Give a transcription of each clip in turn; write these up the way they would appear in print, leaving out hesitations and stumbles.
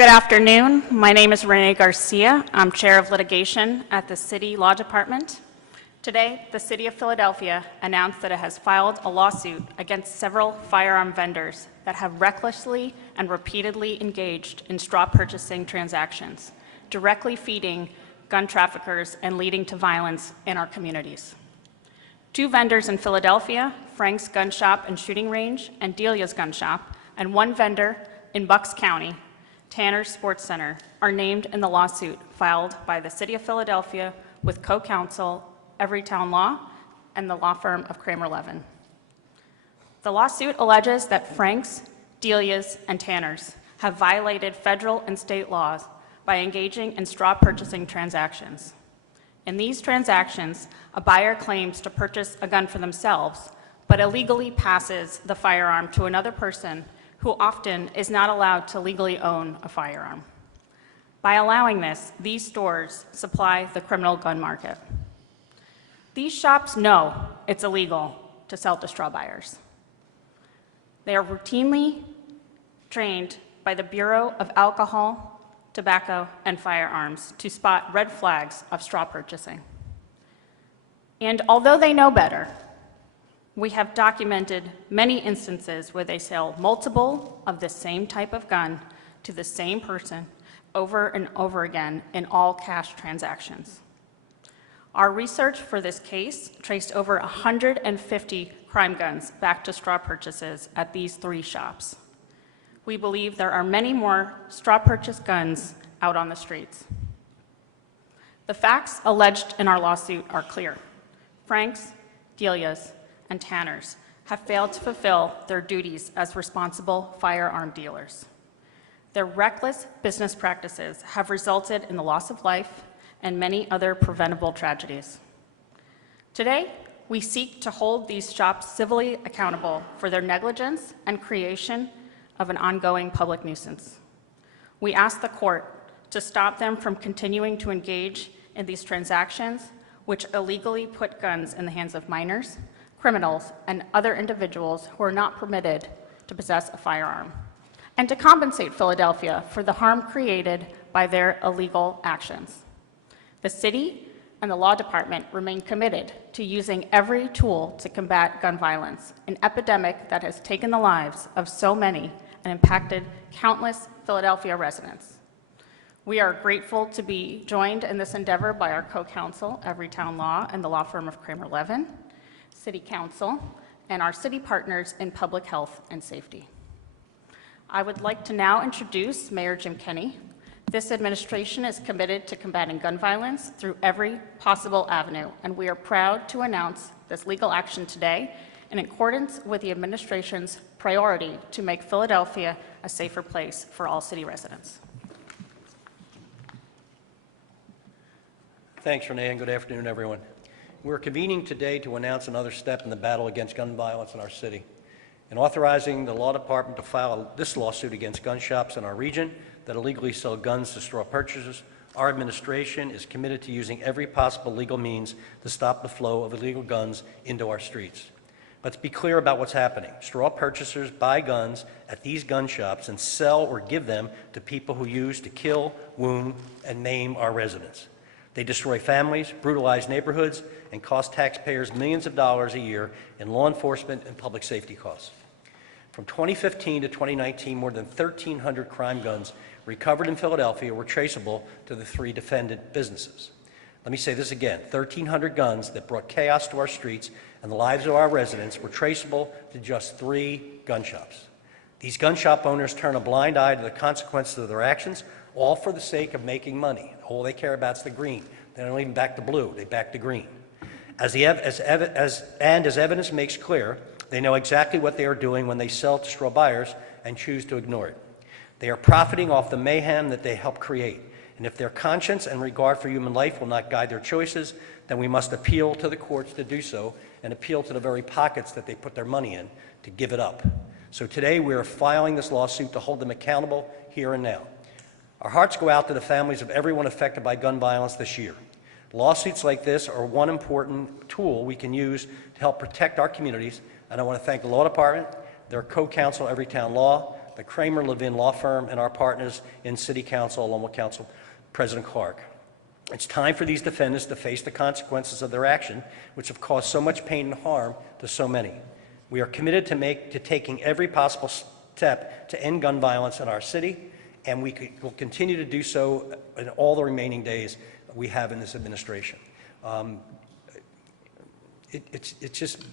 Good afternoon. My name is Renee Garcia. I'm Chair of Litigation at the City Law Department. Today, the City of Philadelphia announced that it has filed a lawsuit against several firearm vendors that have recklessly and repeatedly engaged in straw purchasing transactions, directly feeding gun traffickers and leading to violence in our communities. Two vendors in Philadelphia, Frank's Gun Shop and Shooting Range and Delia's Gun Shop, and one vendor in Bucks County, Tanner's Sports Center, are named in the lawsuit filed by the City of Philadelphia with co-counsel Everytown Law and the law firm of Kramer Levin. The lawsuit alleges that Frank's, Delia's, and Tanner's have violated federal and state laws by engaging in straw purchasing transactions. In these transactions, a buyer claims to purchase a gun for themselves, but illegally passes the firearm to another person who often is not allowed to legally own a firearm. By allowing this, these stores supply the criminal gun market. These shops know it's illegal to sell to straw buyers. They are routinely trained by the Bureau of Alcohol, Tobacco, and Firearms to spot red flags of straw purchasing. And although they know better, we have documented many instances where they sell multiple of the same type of gun to the same person over and over again in all cash transactions. Our research for this case traced over 150 crime guns back to straw purchases at these three shops. We believe there are many more straw purchase guns out on the streets. The facts alleged in our lawsuit are clear. Frank's, Delia's, and Tanner's have failed to fulfill their duties as responsible firearm dealers. Their reckless business practices have resulted in the loss of life and many other preventable tragedies. Today, we seek to hold these shops civilly accountable for their negligence and creation of an ongoing public nuisance. We ask the court to stop them from continuing to engage in these transactions, which illegally put guns in the hands of minors, criminals, and other individuals who are not permitted to possess a firearm, and to compensate Philadelphia for the harm created by their illegal actions. The city and the law department remain committed to using every tool to combat gun violence, an epidemic that has taken the lives of so many and impacted countless Philadelphia residents. We are grateful to be joined in this endeavor by our co-counsel, Everytown Law, and the law firm of Kramer Levin, City Council, and our city partners in public health and safety. I would like to now introduce Mayor Jim Kenney. This administration is committed to combating gun violence through every possible avenue, and we are proud to announce this legal action today in accordance with the administration's priority to make Philadelphia a safer place for all city residents. Thanks, Renee, and good afternoon, everyone. We're convening today to announce another step in the battle against gun violence in our city. In authorizing the law department to file this lawsuit against gun shops in our region that illegally sell guns to straw purchasers, our administration is committed to using every possible legal means to stop the flow of illegal guns into our streets. Let's be clear about what's happening. Straw purchasers buy guns at these gun shops and sell or give them to people who use to kill, wound, and maim our residents. They destroy families, brutalize neighborhoods, and cost taxpayers millions of dollars a year in law enforcement and public safety costs. From 2015 to 2019, more than 1,300 crime guns recovered in Philadelphia were traceable to the three defendant businesses. Let me say this again, 1,300 guns that brought chaos to our streets and the lives of our residents were traceable to just three gun shops. These gun shop owners turn a blind eye to the consequences of their actions, all for the sake of making money. All they care about is the green. They don't even back the blue, they back the green. As evidence makes clear, they know exactly what they are doing when they sell to straw buyers and choose to ignore it. They are profiting off the mayhem that they help create. And if their conscience and regard for human life will not guide their choices, then we must appeal to the courts to do so and appeal to the very pockets that they put their money in to give it up. So today we are filing this lawsuit to hold them accountable here and now. Our hearts go out to the families of everyone affected by gun violence this year. Lawsuits like this are one important tool we can use to help protect our communities, and I want to thank the law department, their co-counsel Everytown Law, the Kramer Levin Law Firm, and our partners in City Council, along with Council President Clark. It's time for these defendants to face the consequences of their action, which have caused so much pain and harm to so many. We are committed to taking every possible step to end gun violence in our city, and will continue to do so in all the remaining days we have in this administration. It's just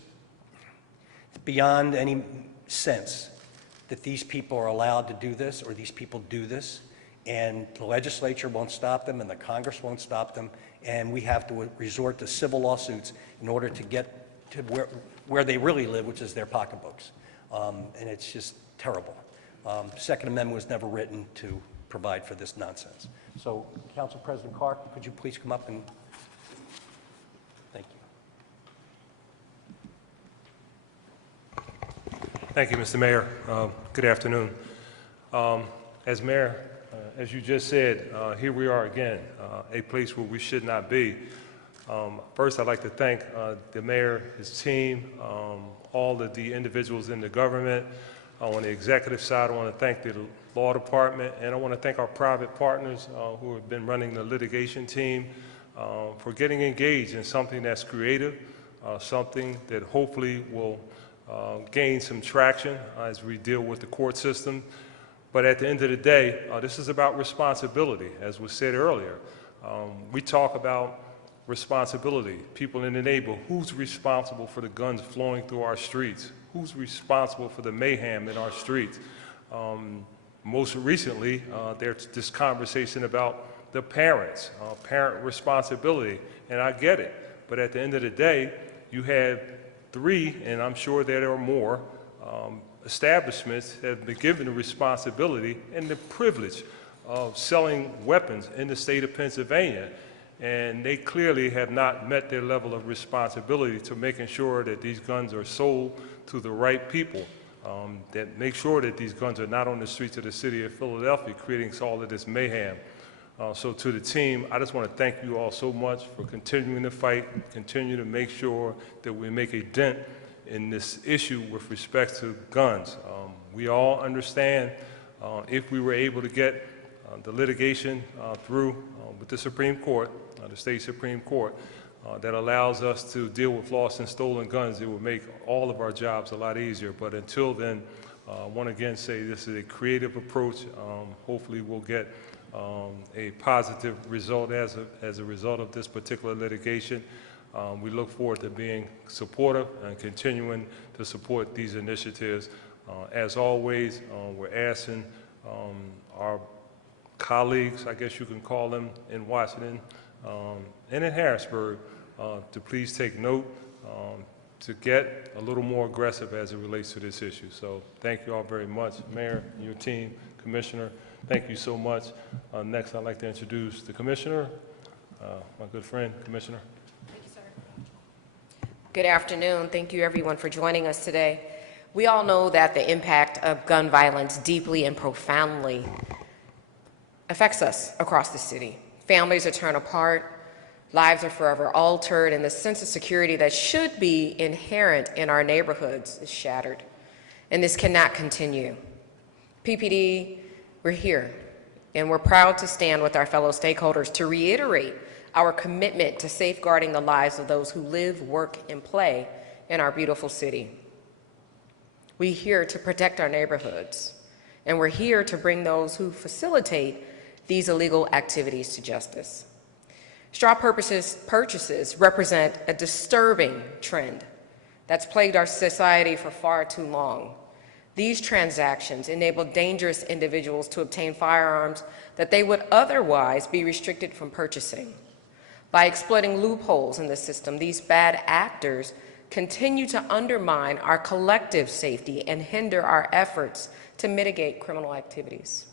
beyond any sense that these people are allowed to do this, or these people do this, and the legislature won't stop them, and the Congress won't stop them, and we have to resort to civil lawsuits in order to get to where they really live, which is their pocketbooks. And it's just terrible. Second Amendment was never written to provide for this nonsense. So, Council President Clark, could you please come up and thank you. Thank you, Mr. Mayor. Good afternoon. As Mayor, as you just said, here we are again, a place where we should not be. First, I'd like to thank the mayor, his team, all of the individuals in the government. On the executive side, I want to thank the law department, and I want to thank our private partners who have been running the litigation team for getting engaged in something that's creative, something that hopefully will gain some traction as we deal with the court system. But at the end of the day, this is about responsibility, as was said earlier. We talk about responsibility, people in the neighborhood, who's responsible for the guns flowing through our streets? Who's responsible for the mayhem in our streets? Most recently, there's this conversation about the parents, parent responsibility, and I get it. But at the end of the day, you have 3, and I'm sure there are more, establishments that have been given the responsibility and the privilege of selling weapons in the state of Pennsylvania. And they clearly have not met their level of responsibility to making sure that these guns are sold to the right people, that make sure that these guns are not on the streets of the city of Philadelphia creating all of this mayhem. So to the team, I just want to thank you all so much for continuing to fight, continue to make sure that we make a dent in this issue with respect to guns. We all understand if we were able to get the litigation through with the Supreme Court, the state Supreme Court, that allows us to deal with lost and stolen guns, it would make all of our jobs a lot easier. But until then, I want to again say this is a creative approach. Hopefully we'll get a positive result as a result of this particular litigation. We look forward to being supportive and continuing to support these initiatives. As always, we're asking our colleagues, I guess you can call them, in Washington and in Harrisburg, to please take note, to get a little more aggressive as it relates to this issue. So thank you all very much, Mayor, your team, Commissioner. Thank you so much. Next, I'd like to introduce the Commissioner, my good friend, Commissioner. Thank you, sir. Good afternoon. Thank you, everyone, for joining us today. We all know that the impact of gun violence deeply and profoundly affects us across the city. Families are torn apart, lives are forever altered, and the sense of security that should be inherent in our neighborhoods is shattered. And this cannot continue. PPD, we're here, and we're proud to stand with our fellow stakeholders to reiterate our commitment to safeguarding the lives of those who live, work, and play in our beautiful city. We're here to protect our neighborhoods, and we're here to bring those who facilitate these illegal activities to justice. Straw purchases represent a disturbing trend that's plagued our society for far too long. These transactions enable dangerous individuals to obtain firearms that they would otherwise be restricted from purchasing. By exploiting loopholes in the system, these bad actors continue to undermine our collective safety and hinder our efforts to mitigate criminal activities.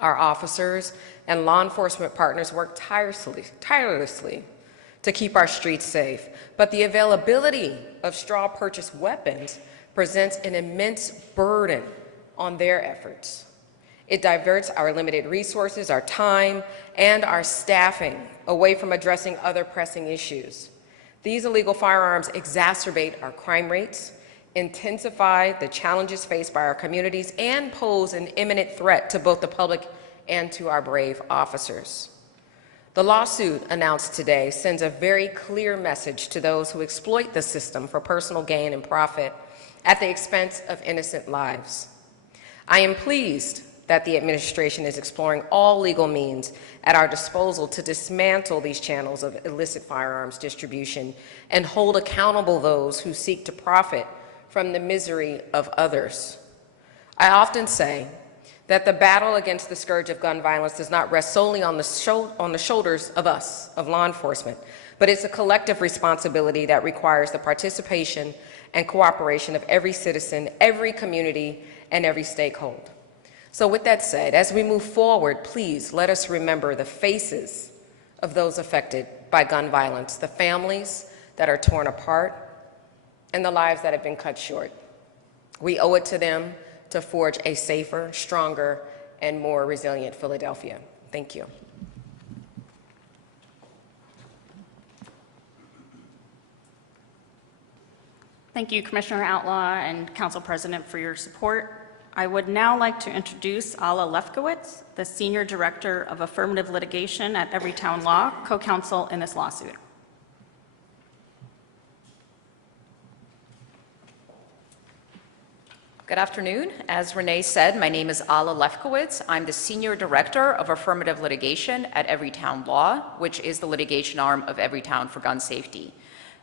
Our officers and law enforcement partners work tirelessly to keep our streets safe, but the availability of straw purchase weapons presents an immense burden on their efforts. It diverts our limited resources, our time, and our staffing away from addressing other pressing issues. These illegal firearms exacerbate our crime rates, intensify the challenges faced by our communities, and pose an imminent threat to both the public and to our brave officers. The lawsuit announced today sends a very clear message to those who exploit the system for personal gain and profit at the expense of innocent lives. I am pleased that the administration is exploring all legal means at our disposal to dismantle these channels of illicit firearms distribution and hold accountable those who seek to profit from the misery of others. I often say that the battle against the scourge of gun violence does not rest solely on the shoulders of us, of law enforcement, but it's a collective responsibility that requires the participation and cooperation of every citizen, every community, and every stakeholder. So with that said, as we move forward, please let us remember the faces of those affected by gun violence, the families that are torn apart, and the lives that have been cut short. We owe it to them to forge a safer, stronger, and more resilient Philadelphia. Thank you. Thank you, Commissioner Outlaw and Council President, for your support. I would now like to introduce Alla Lefkowitz, the Senior Director of Affirmative Litigation at Everytown Law, co-counsel in this lawsuit. Good afternoon. As Renee said, my name is Alla Lefkowitz. I'm the Senior Director of Affirmative Litigation at Everytown Law, which is the litigation arm of Everytown for gun safety.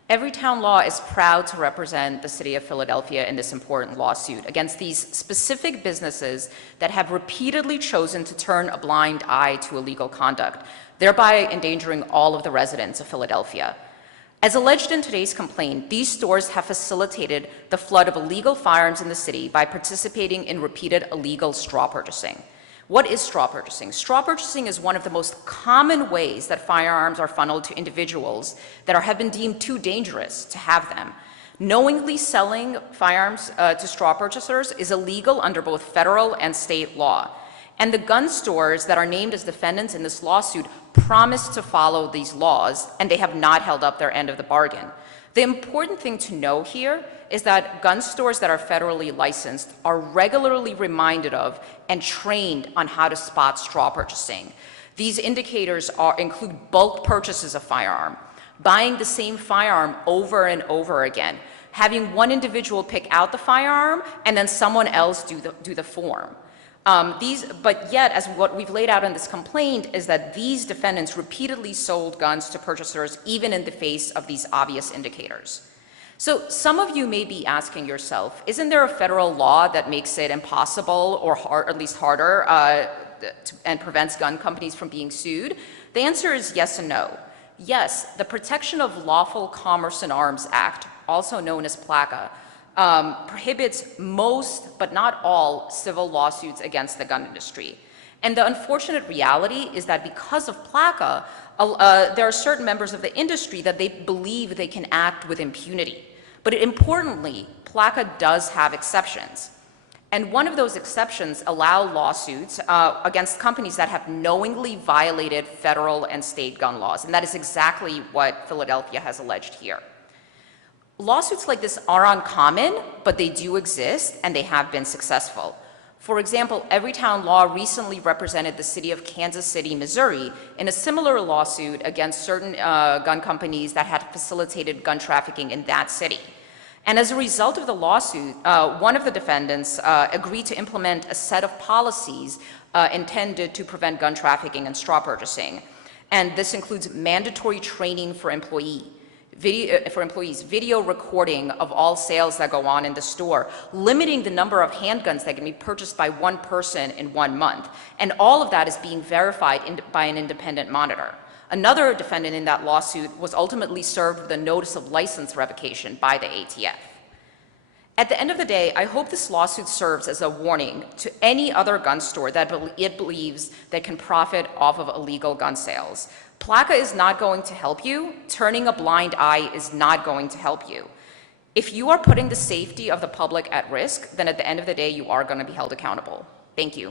Everytown Law is proud to represent the City of Philadelphia in this important lawsuit against these specific businesses that have repeatedly chosen to turn a blind eye to illegal conduct, thereby endangering all of the residents of Philadelphia. As alleged in today's complaint, these stores have facilitated the flood of illegal firearms in the city by participating in repeated illegal straw purchasing. What is straw purchasing? Straw purchasing is one of the most common ways that firearms are funneled to individuals that have been deemed too dangerous to have them. Knowingly selling firearms to straw purchasers is illegal under both federal and state law. And the gun stores that are named as defendants in this lawsuit promise to follow these laws, and they have not held up their end of the bargain. The important thing to know here is that gun stores that are federally licensed are regularly reminded of and trained on how to spot straw purchasing. These indicators include bulk purchases of firearm, buying the same firearm over and over again, having one individual pick out the firearm and then someone else do the form. But yet, as what we've laid out in this complaint is that these defendants repeatedly sold guns to purchasers even in the face of these obvious indicators. So some of you may be asking yourself, isn't there a federal law that makes it impossible or at least harder and prevents gun companies from being sued? The answer is yes and no. Yes, the Protection of Lawful Commerce in Arms Act, also known as PLACA, prohibits most, but not all, civil lawsuits against the gun industry. And the unfortunate reality is that because of PLACA, there are certain members of the industry that they believe they can act with impunity. But importantly, PLACA does have exceptions. And one of those exceptions allow lawsuits against companies that have knowingly violated federal and state gun laws. And that is exactly what Philadelphia has alleged here. Lawsuits like this are uncommon, but they do exist and they have been successful. For example, Everytown Law recently represented the city of Kansas City, Missouri in a similar lawsuit against certain gun companies that had facilitated gun trafficking in that city. And as a result of the lawsuit, one of the defendants agreed to implement a set of policies intended to prevent gun trafficking and straw purchasing. And this includes mandatory training for employees, video recording of all sales that go on in the store, limiting the number of handguns that can be purchased by one person in 1 month. And all of that is being verified by an independent monitor. Another defendant in that lawsuit was ultimately served with a notice of license revocation by the ATF. At the end of the day, I hope this lawsuit serves as a warning to any other gun store that it believes that can profit off of illegal gun sales. PLACA is not going to help you. Turning a blind eye is not going to help you. If you are putting the safety of the public at risk, then at the end of the day, you are going to be held accountable. Thank you.